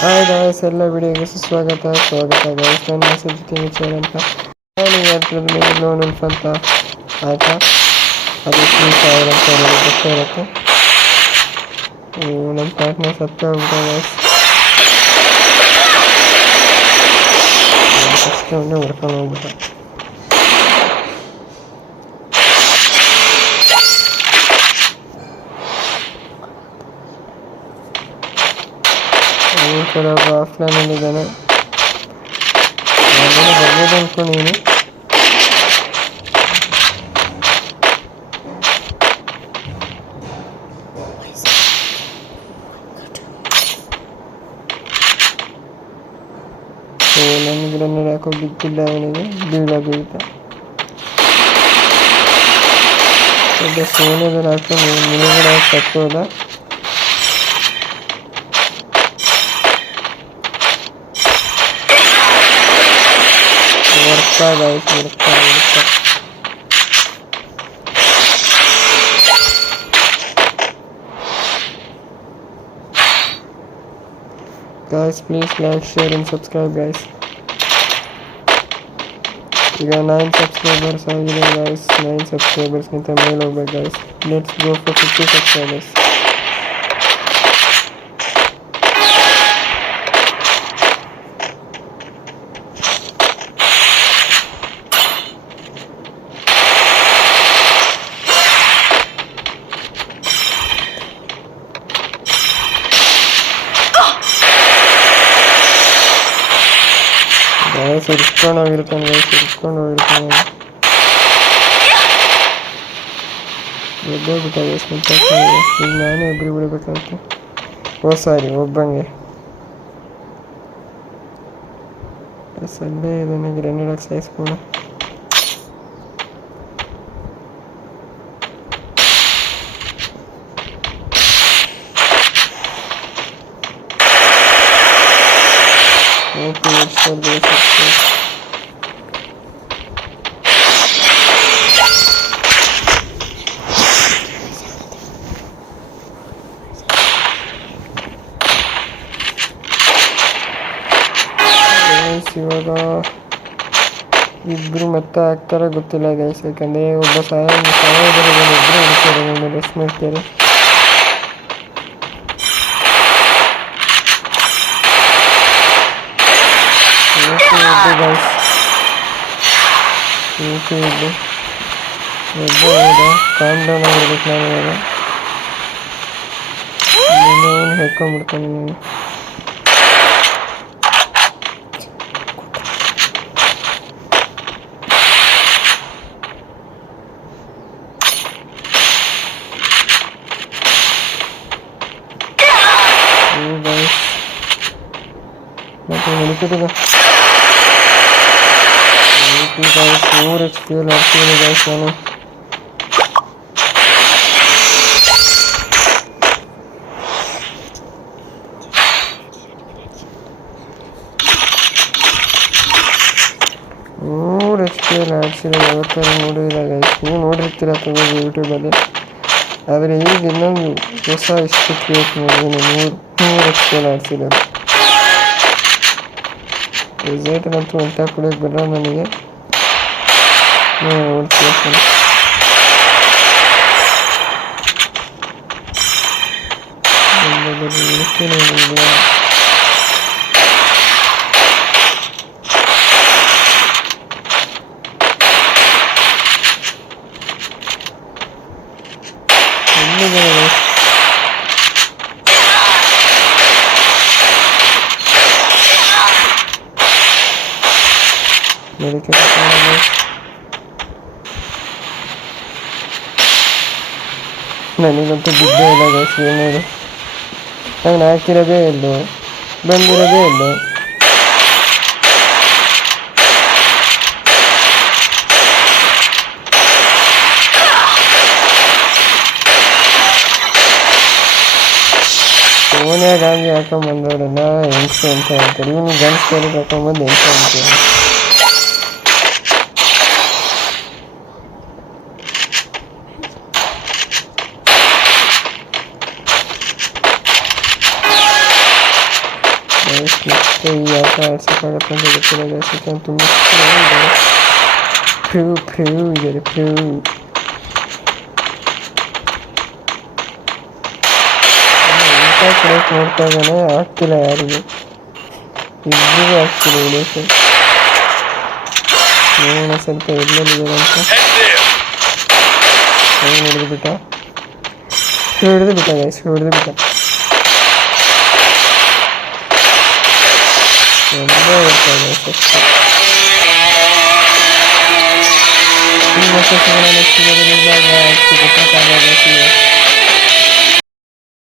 Hi guys, ಎಲ್ಲ ವಿಡಿಯೋಗೆ ಸ್ವಾಗತ ಗಾಯ್ಸ್. ನನ್ನ ಹೆಸರು ಕಿಮಿಚರ್ ಅಂತ. ನಾನು ಹೇಳ್ತಿರೋದು ಲೋನ್ ಉಲ್ಫ್ ಅಂತ. ಆಯಿತಾ, ಅದು 3000 ಅಂತ ಗೊತ್ತೇ ಇರುತ್ತೆ. ನಮ್ಮ ಪಾರ್ಟ್ನರ್ ಸತ್ತ ಹೋಗ್ಬಿಟ್ಟ ಗಾಯ್ಸ್. ಅಷ್ಟೊಂದೇ ಹೊಡ್ಕೊಂಡು ಹೋಗ್ಬಿಟ್ಟ. ಈ ಕಡೆ ಒಬ್ಬ ಆಫ್ಲೈನಲ್ಲಿದ್ದಾನೆ. ಬರ್ಬೋದು ಅಂದ್ಕೊಂಡಿದ್ದೀನಿ. ನನಗೆ ರನ್ ಹಾಕೋ ಬಿದ್ದಿಲ್ಲ, ಅವನಿಗೆ ಬೀಳ್ತಾ ಸೋನೆದಲ್ಲಿ ಹಾಕೊಂಡು ನಿನಗಡೆ ಸತ್ತೋದ. Guys, please like, share and subscribe guys. ಈಗ 9 subscribers ಆಗಿದೆ guys. 9 subscribers ಗಿಂತ ಮೇಲೆ ಹೋಗ್ಬೇಕು guys. Let's go for 50 subscribers. ಇಟ್ಕೊಂಡು ಹೋಗಿರ್ತಾನೆ ಎದ್ದೋಗ್ಬಿಟ್ಟ ಈಗ ನಾನೇ ಇಬ್ಬರು ಬಿಡಬೇಕಂತ. ಸಾರಿ, ಒಬ್ಬಂಗೆ ಸದ್ಯ ನನಗೆ ಗ್ರೆನೇಡ್ ಸಾಯಿಸ್ಕೋಣ. ಇವಾಗ ಇಬ್ಬರು ಮತ್ತೆ ಆಗ್ತಾರ ಗೊತ್ತಿಲ್ಲ ಗೈಸ್, ಯಾಕಂದರೆ ಒಬ್ಬ ಇಬ್ಬರು ಹುಡುಕ್ತಾರೆ, ರೆಸ್ಟ್ ಮಾಡ್ತಾರೆ. ಕಾಮ್ ಡೌನ್ ಆಗಿರ್ಬೇಕು. ನಾನು ಇವಾಗ ಹೇಳ್ಕೊಂಡ್ಬಿಡ್ತಾನೆ ನಾನು. ಮತ್ತೆ ಹುಡುಕಿದ 4 HP ಆಗ್ತೀನಿ ಗೈಸ್ ನಾನು. ಆಡ್ಸಿರೋ ಯಾವತ್ತಾರು ನೋಡಿಲ್ಲ ಗೈಸ್. ನೀವು ನೋಡಿರ್ತೀರ ತುಂಬ ಯೂಟ್ಯೂಬಲ್ಲಿ. ಆದರೆ ಈಗ ಇನ್ನೊಂದು ಹೊಸ ಇಷ್ಟು ಕ್ರಿಯೇಟ್ ಮಾಡಿದ್ದೀನಿ. 3 HP ಆಡ್ಸಿರೋದು. ರಿಸಲ್ಟ್ನಂತೂ ಅಂತ ಕುಡಿಯೋಕೆ ಬಿಡ ನನಗೆ. ಓಡ್ತೀನಿ ನನಗಂತೂ ಬಿದ್ದೇ ಇಲ್ಲ ಗೈಸ್. ಏನಿದೆ ನಾನು ಹಾಕಿರೋದೇ ಇಲ್ಲೋ, ಬಂದಿರೋದೇ ಇಲ್ಲೋ. ಫೋನ್ಯಾಗಾಗಿ ಹಾಕೊಂಬಂದವ್ರನ್ನ ಹೆಂಗ್ಸು ಅಂತ ಹೇಳ್ತಾರೆ. ಇವನು ಗನ್ಸ್ ಕೈಲಿ ಹಾಕೊಂಬಂದು ಹೆಂಗ್ಸು ಅಂತೀವಿ. ಗೈಸ್ ಮತ್ತೆ ಈ ಆಟ ಆಡ್ಸೋಕ್ಕಾಗತ್ತೆ ಅಂತ ಗೊತ್ತಿಲ್ಲ ಗೈಸ್. ಯಾಕಂದ್ರೆ ತುಂಬ ಇದ್ದಾರೆ, ಫ್ರೂ ಇದ್ದಾರೆ ಫ್ರೂ. ಇಂಥ ಕ್ರೇಟ್ ನೋಡ್ತಾ ಇದ್ದಾನೆ, ಆಗ್ತಿಲ್ಲ ಯಾರಿಗೂ, ಇಬ್ಬರಿಗೂ ಆಗ್ತಿಲ್ಲ ವಿಡಿಯೋಸು. ನೋಡೋಣ ಸ್ವಲ್ಪ ಎಲ್ಲೆಲ್ಲಿದ್ದಾರೆ ಅಂತ. ಹಿಡಿದು ಬಿಟ್ಟ ಗೈಸ್, ಹಿಡಿದು ಬಿಟ್ಟ. ಎಲ್ಲ ಇರ್ತಾರೆ ಮತ್ತೆ ಸಿಗೋಣ ನೆಕ್ಸ್ಟ್ ವಿಡಿಯೋದಲ್ಲಿ.